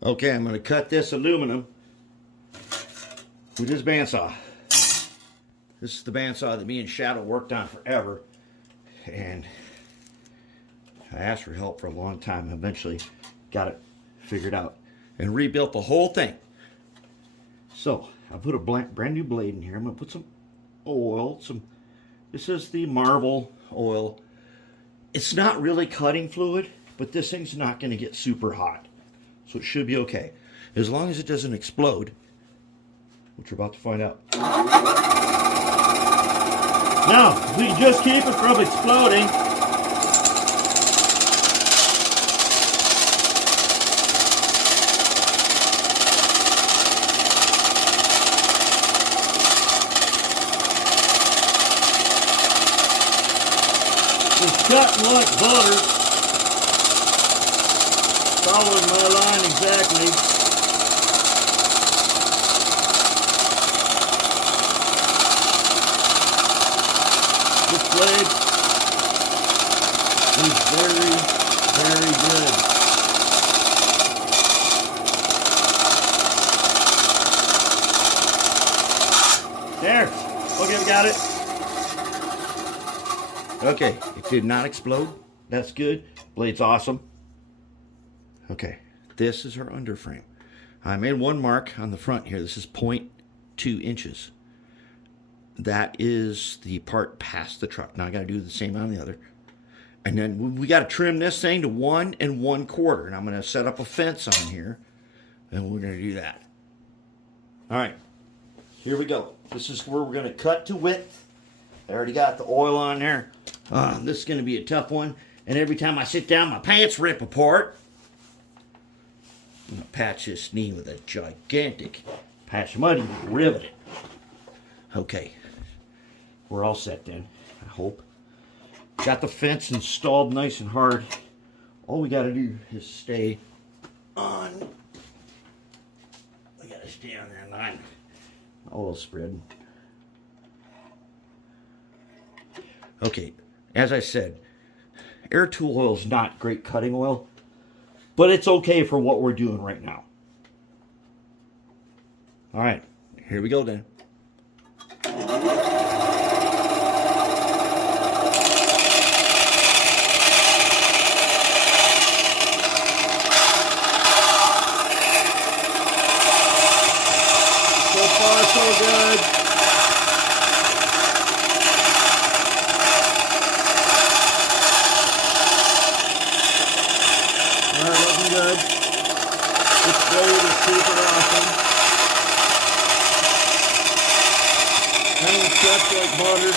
Okay, I'm going to cut this aluminum with this bandsaw. This is the bandsaw that me and Shadow worked on forever. And I asked for help for a long time and eventually got it figured out and rebuilt the whole thing. So I put a brand new blade in here. I'm going to put some oil. This is the Marble oil. It's not really cutting fluid, but this thing's not going to get super hot. So it should be okay. As long as it doesn't explode, which we're about to find out. Now, we just keep it from exploding. It's cutting like butter. Following my line exactly. This blade is very, very good. There. Okay, we got it. Okay, it did not explode. That's good. Blade's awesome. Okay, this is our underframe. I made one mark on the front here. This is 0.2 inches. That is the part past the truck. Now I got to do the same on the other. And then we got to trim this thing to 1 1/4. And I'm going to set up a fence on here. And we're going to do that. All right, here we go. This is where we're going to cut to width. I already got the oil on there. This is going to be a tough one. And every time I sit down, my pants rip apart. I'm going to patch this knee with a gigantic patch of mud and rivet it. Okay. We're all set then, I hope. Got the fence installed nice and hard. All we got to do is stay on. We got to stay on that line. Oil spread. Okay. As I said, air tool oil is not great cutting oil. But it's okay for what we're doing right now. All right, here we go then. So far, so good. Good. This blade is super awesome. Kind of cuts like butter.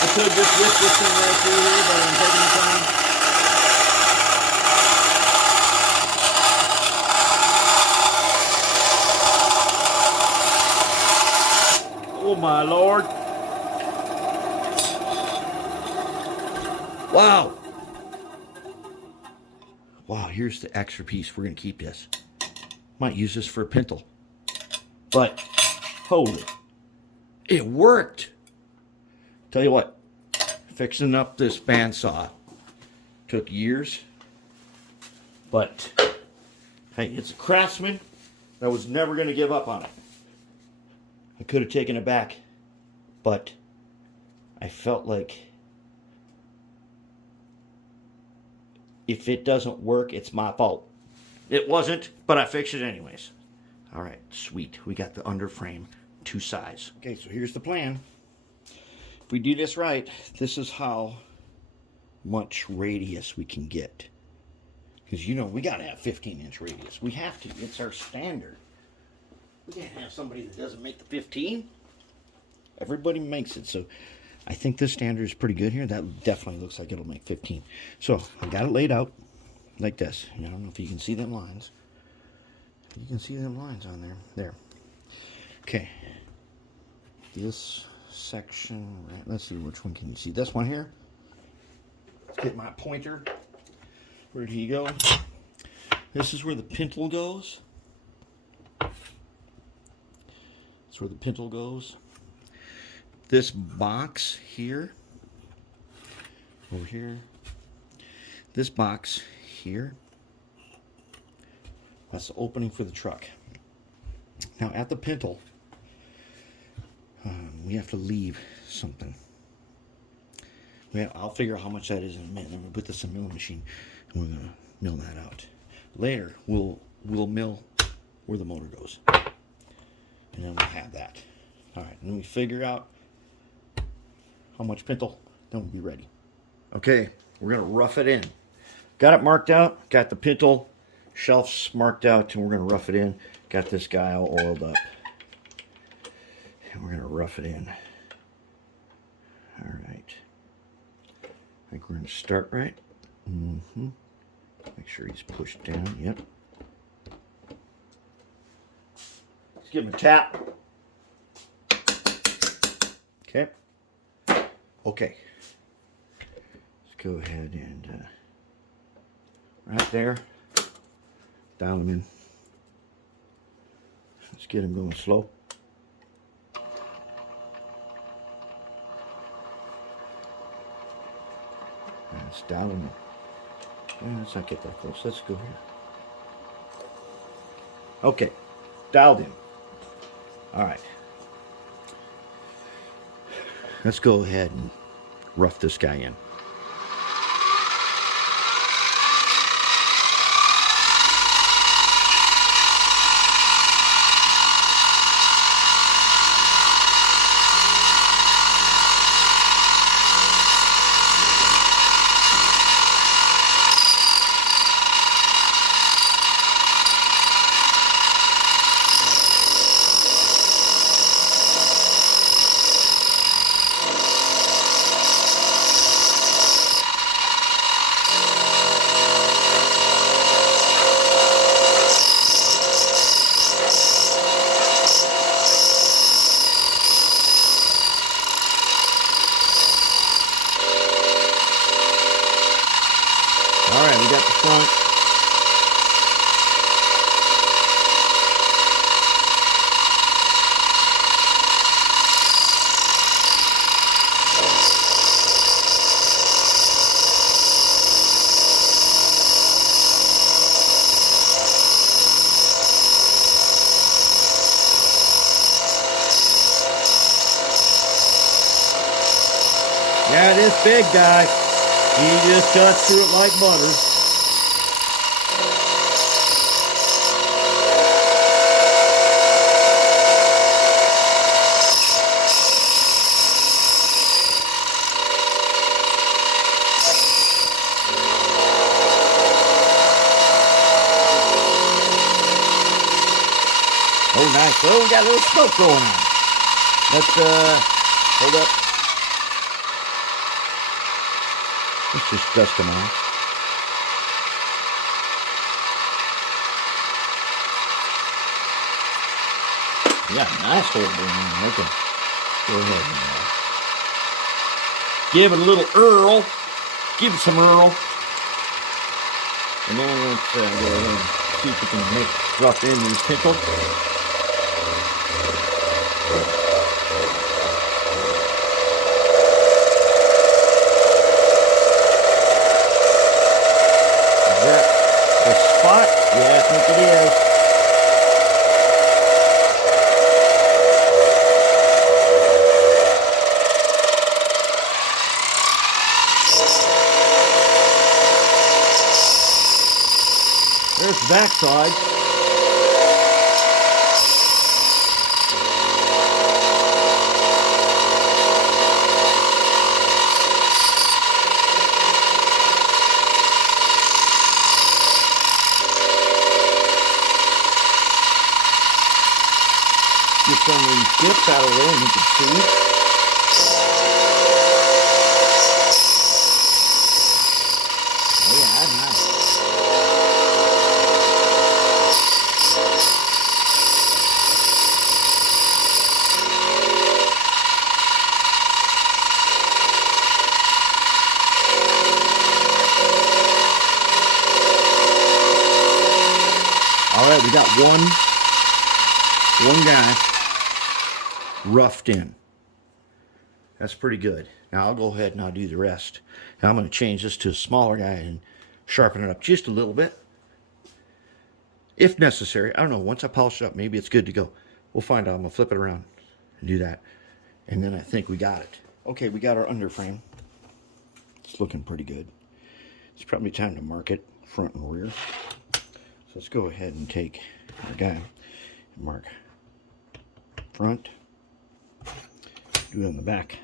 I could just whip this thing right through here, but I'm taking the time. Oh my Lord. Wow. Wow, here's the extra piece. We're going to keep this. Might use this for a pintle. But, holy, it worked. Tell you what, fixing up this bandsaw took years. But, hey, it's a craftsman that was never going to give up on it. I could have taken it back, but I felt like if it doesn't work, it's my fault. It wasn't, but I fixed it anyways. All right, sweet. We got the underframe 2 sides. Okay, so here's the plan. If we do this right, this is how much radius we can get. Because, you know, we got to have 15-inch radius. We have to. It's our standard. We can't have somebody that doesn't make the 15. Everybody makes it, so I think this standard is pretty good here. That definitely looks like it'll make 15. So I got it laid out like this. I don't know if you can see them lines. You can see them lines on there. There. Okay. This section, right? Let's see, which one can you see? This one here. Let's get my pointer. Where'd he go? This is where the pintle goes. That's where the pintle goes. This box here, over here, this box here. That's the opening for the truck. Now at the pintle, we have to leave something. I'll figure out how much that is in a minute. I'm going to put this in the milling machine, and we're going to mill that out. Later, we'll mill where the motor goes, and then we'll have that. All right, and then we figure out how much pintle, then we'll be ready. Okay, we're going to rough it in. Got it marked out, got the pintle shelves marked out, and we're going to rough it in. Got this guy all oiled up, and we're going to rough it in. All right. I think we're going to start right. Make sure he's pushed down. Yep. Let's give him a tap. Okay. Okay. Let's go ahead and right there. Dial him in. Let's get him going slow. Let's dial him in. Let's not get that close. Let's go here. Okay. Dialed in. All right. Let's go ahead and rough this guy in. Alright, we got the front. Yeah, it is big, guy. He just cuts through it like butter. Oh, nice. Oh, we got a little smoke going on. Let's, hold up. Let's just dust them off. Yeah, nice hole going on. Okay. Go ahead and give it a little Earl. Give it some Earl. And then let's go ahead and see if we can make rough in these pintle. The spot? Yeah, I think it is. There's the backside. Get some of these dips out of there and you can see it. Oh yeah, that's nice. All right, we got one guy roughed in. That's pretty good. Now I'll go ahead and I'll do the rest. Now I'm going to change this to a smaller guy and sharpen it up just a little bit, if necessary. I don't know. Once I polish it up, maybe it's good to go. We'll find out. I'm going to flip it around and do that. And then I think we got it. Okay, we got our underframe. It's looking pretty good. It's probably time to mark it front and rear. So let's go ahead and take our guy and mark front. Do it on the back,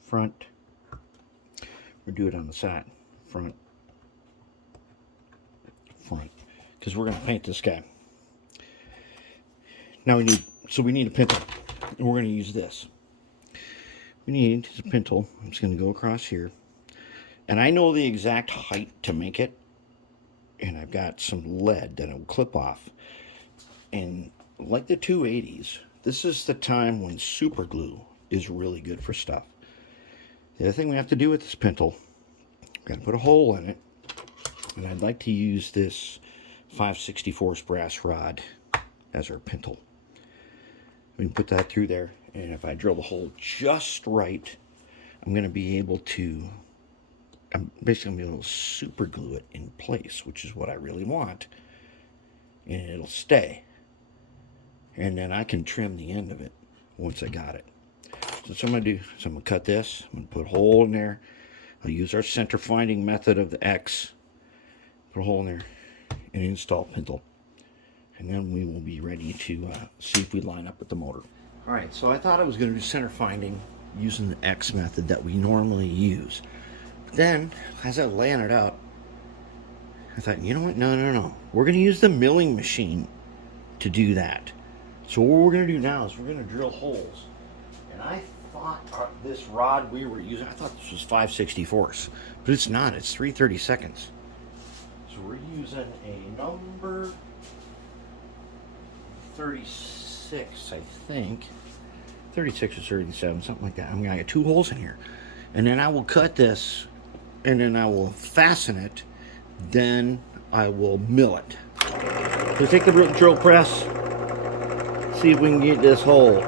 front. We'll do it on the side, front, front. Because we're going to paint this guy. Now we need a pintle. And we're going to use this. We need a pintle. I'm just going to go across here. And I know the exact height to make it. And I've got some lead that will clip off. And like the 280s, this is the time when super glue is really good for stuff. The other thing we have to do with this pintle, we've got to put a hole in it. And I'd like to use this 5/64 brass rod as our pintle. We can put that through there. And if I drill the hole just right, I'm going to be able to, I'm basically going to be able to super glue it in place, which is what I really want. And it'll stay. And then I can trim the end of it once I got it. So what I'm going to do is I'm going to cut this. I'm going to put a hole in there. I'll use our center finding method of the X. Put a hole in there and install pintle. And then we will be ready to see if we line up with the motor. Alright, so I thought I was going to do center finding using the X method that we normally use. But then, as I was laying it out, I thought, you know what? No. We're going to use the milling machine to do that. So what we're going to do now is we're going to drill holes. And I thought this rod we were using, I thought this was 5/64, but it's not. It's 3/32. So we're using a number 36, I think. 36 or 37, something like that. I'm going to get 2 holes in here. And then I will cut this, and then I will fasten it. Then I will mill it. So take the drill press, see if we can get this hole.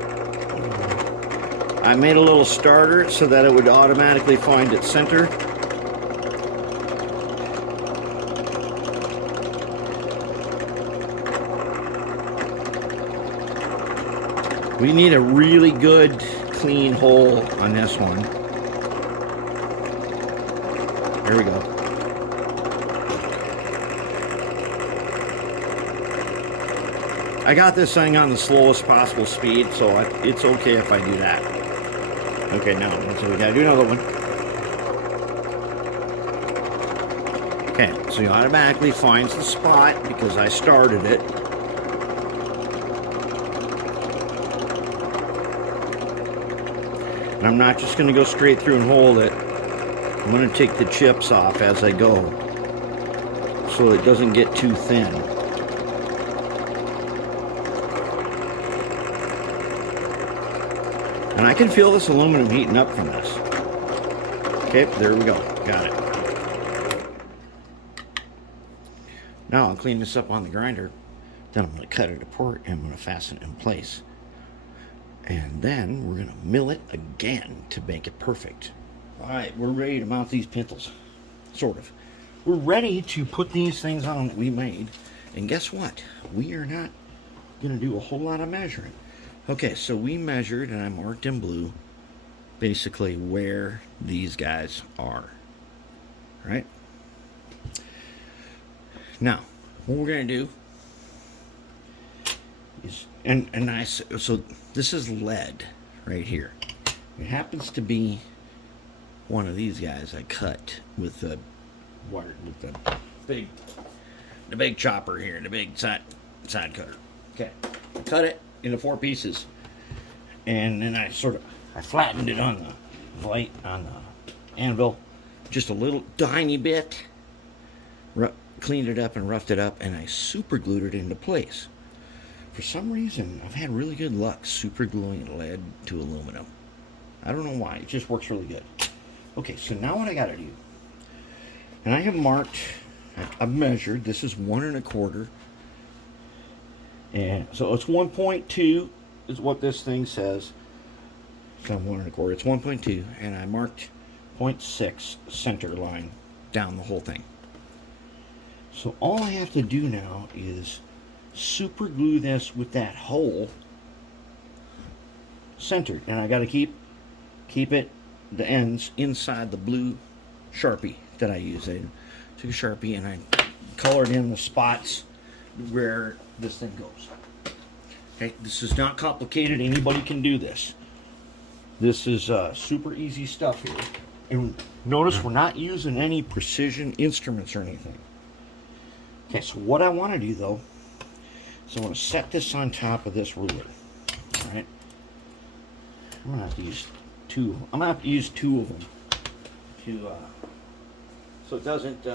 I made a little starter so that it would automatically find its center. We need a really good, clean hole on this one. There we go. I got this thing on the slowest possible speed, so it's okay if I do that. Okay, now, so we gotta do another one. Okay, so he automatically finds the spot because I started it. And I'm not just going to go straight through and hold it. I'm going to take the chips off as I go so it doesn't get too thin. And I can feel this aluminum heating up from this. Okay, there we go. Got it. Now I'll clean this up on the grinder. Then I'm going to cut it apart and I'm going to fasten it in place. And then we're going to mill it again to make it perfect. Alright, we're ready to mount these pintles. Sort of. We're ready to put these things on that we made. And guess what? We are not going to do a whole lot of measuring. Okay, so we measured, and I marked in blue, basically where these guys are. Right? Now, what we're going to do is, so this is lead right here. It happens to be one of these guys I cut with the wire, with the big chopper here, the big side cutter. Okay, cut it into 4 pieces, and then I flattened it on the anvil, just a little tiny bit. Cleaned it up and roughed it up, and I super glued it into place. For some reason, I've had really good luck super gluing lead to aluminum. I don't know why. It just works really good. Okay, so now what I got to do, and I have marked, I've measured. This is 1 1/4, and so it's 1.2 is what this thing says. It's not 1 1/4. It's 1.2, and I marked 0.6 center line down the whole thing. So all I have to do now is super glue this with that hole centered, and I got to keep it the ends inside the blue Sharpie that I use. I took a Sharpie and I colored in the spots where this thing goes. Okay, this is not complicated. Anybody can do this. This is super easy stuff here. And notice we're not using any precision instruments or anything. Okay, so what I want to do though is I want to set this on top of this ruler. All right. I'm gonna have to use two. I'm gonna have to use two of them to so it doesn't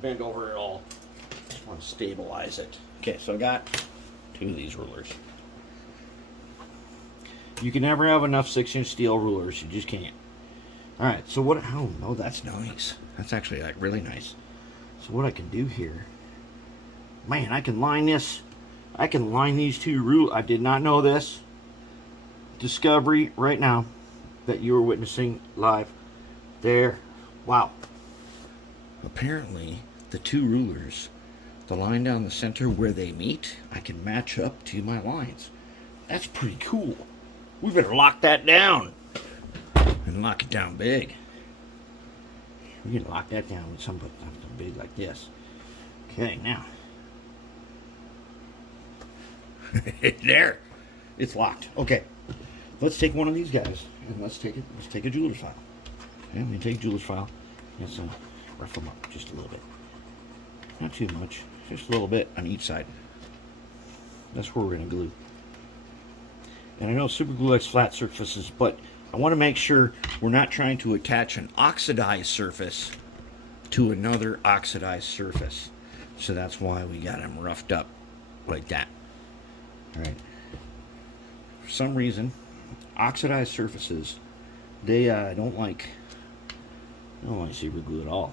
bend over at all. Just want to stabilize it. Okay, so I got two of these rulers. You can never have enough 6-inch steel rulers. You just can't. All right. So what? Oh no, that's nice. That's actually like really nice. So what I can do here, man, I can line this. I can line these two rulers. I did not know this. Discovery right now that you are witnessing live. There. Wow. Apparently, the two rulers, the line down the center where they meet, I can match up to my lines. That's pretty cool. We better lock that down. And lock it down big. We can lock that down with something big like this. Okay, now. There. It's locked. Okay. Let's take one of these guys and let's take a jeweler's file. Okay, I'm gonna take a jeweler's file and some rough them up just a little bit. Not too much, just a little bit on each side. That's where we're gonna glue. And I know super glue likes flat surfaces, but I want to make sure we're not trying to attach an oxidized surface to another oxidized surface. So that's why we got them roughed up like that. All right. For some reason, oxidized surfaces, they don't like super glue at all.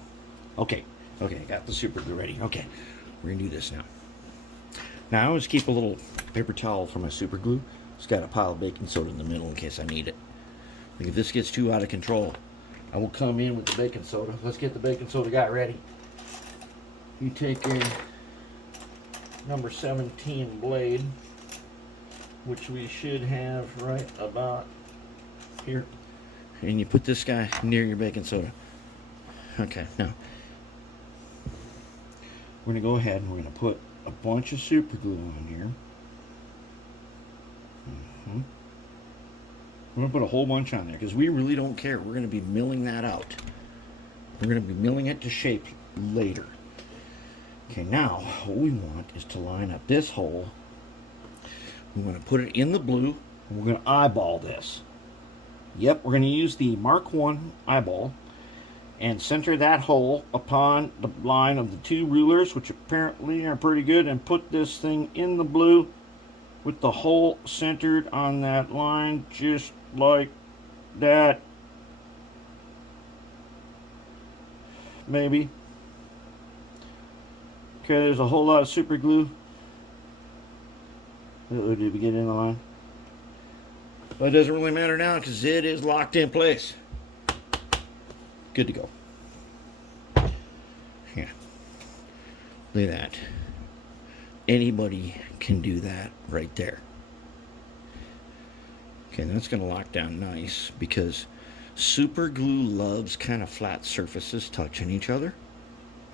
Okay, I got the super glue ready. Okay, we're gonna do this now. Now I always keep a little paper towel for my super glue. It's got a pile of baking soda in the middle in case I need it. Like if this gets too out of control, I will come in with the baking soda. Let's get the baking soda guy ready. You take a number 17 blade, which we should have right about here. And you put this guy near your baking soda. Okay, now we're going to go ahead and we're going to put a bunch of super glue on here. We're going to put a whole bunch on there because we really don't care. We're going to be milling that out. We're going to be milling it to shape later. Okay, now what we want is to line up this hole. We want to put it in the blue, and we're going to eyeball this. Yep, we're going to use the Mark 1 eyeball and center that hole upon the line of the two rulers, which apparently are pretty good, and put this thing in the blue with the hole centered on that line, just like that. Maybe. Okay, there's a whole lot of super glue. Did we get in the line? But it doesn't really matter now because it is locked in place. Good to go. Yeah. Look at that. Anybody can do that right there. Okay, that's going to lock down nice because super glue loves kind of flat surfaces touching each other.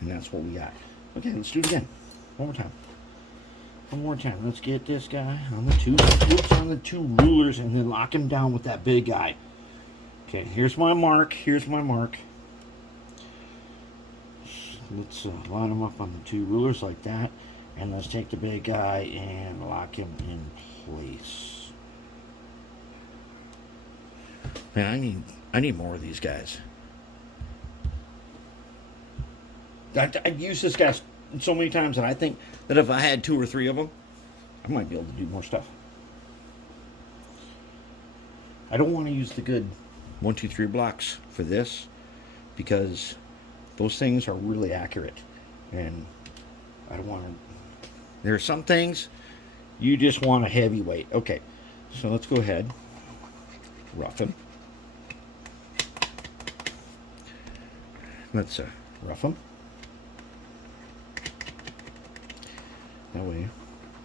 And that's what we got. Okay, let's do it again. One more time. One more time. Let's get this guy on the two rulers and then lock him down with that big guy. Okay, here's my mark. Here's my mark. Let's line them up on the two rulers like that. And let's take the big guy and lock him in place. Man, I need more of these guys. I've used this guy so many times that I think that if I had 2 or 3 of them, I might be able to do more stuff. I don't want to use the good 1, 2, 3 blocks for this because those things are really accurate, and I don't want to. There are some things you just want a heavyweight. Okay, so let's go ahead, rough them. Let's rough them. That way,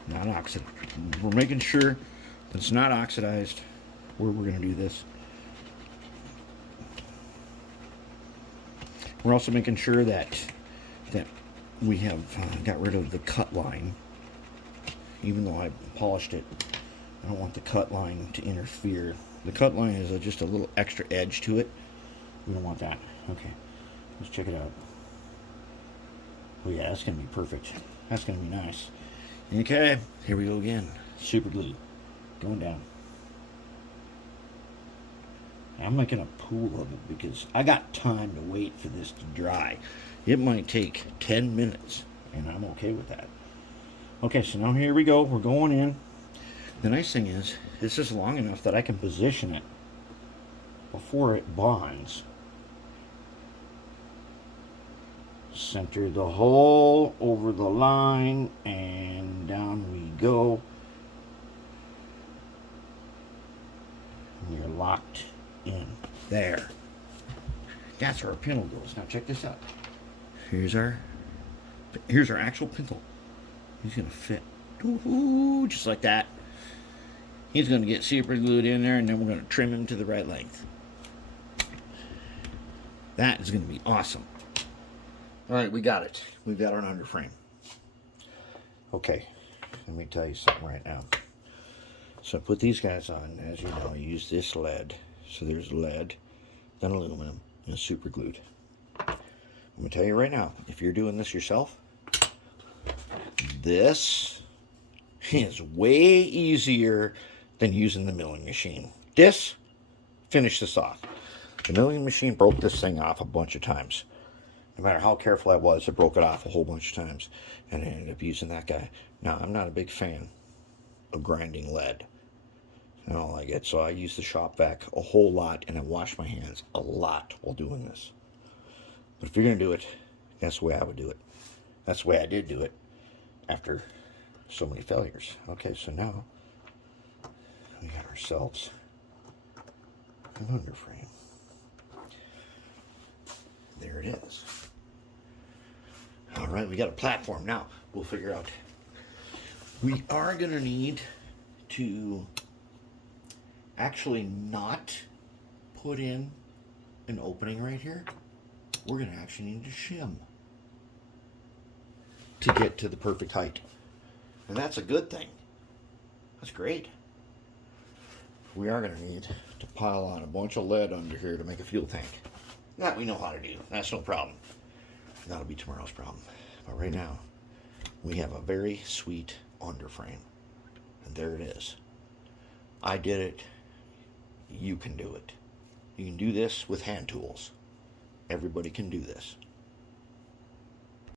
not oxidized. We're making sure that it's not oxidized where we're going to do this. We're also making sure that we have got rid of the cut line. Even though I polished it, I don't want the cut line to interfere. The cut line is just a little extra edge to it. We don't want that. Okay, let's check it out. Oh yeah, that's going to be perfect. That's going to be nice. Okay, here we go again. Super glue. Going down. I'm making a pool of it because I got time to wait for this to dry. It might take 10 minutes, and I'm okay with that. Okay, so now here we go. We're going in. The nice thing is, this is long enough that I can position it before it bonds. Center the hole over the line, and down we go. We're locked in there. That's where our pintle goes. Now check this out. Here's our actual pintle. He's gonna fit, ooh, just like that. He's gonna get super glued in there, and then we're gonna trim him to the right length. That is gonna be awesome. All right, we got it. We've got our underframe. Okay, let me tell you something right now. So I put these guys on. As you know, I use this lead. So there's lead, then aluminum, and super glued. I'm gonna tell you right now, if you're doing this yourself, this is way easier than using the milling machine. This, finish this off. The milling machine broke this thing off a bunch of times. No matter how careful I was, it broke it off a whole bunch of times. And I ended up using that guy. Now, I'm not a big fan of grinding lead. I don't like it, so I use the shop vac a whole lot, and I wash my hands a lot while doing this. But if you're going to do it, that's the way I would do it. That's the way I did do it after so many failures. Okay, so now we got ourselves an underframe. There it is. All right, we got a platform. Now we'll figure out. We are going to need to actually not put in an opening right here. We're going to actually need to shim to get to the perfect height. And that's a good thing. That's great. We are going to need to pile on a bunch of lead under here to make a fuel tank. That we know how to do. That's no problem. That'll be tomorrow's problem. But right now, we have a very sweet underframe. And there it is. I did it. You can do it. You can do this with hand tools. Everybody can do this.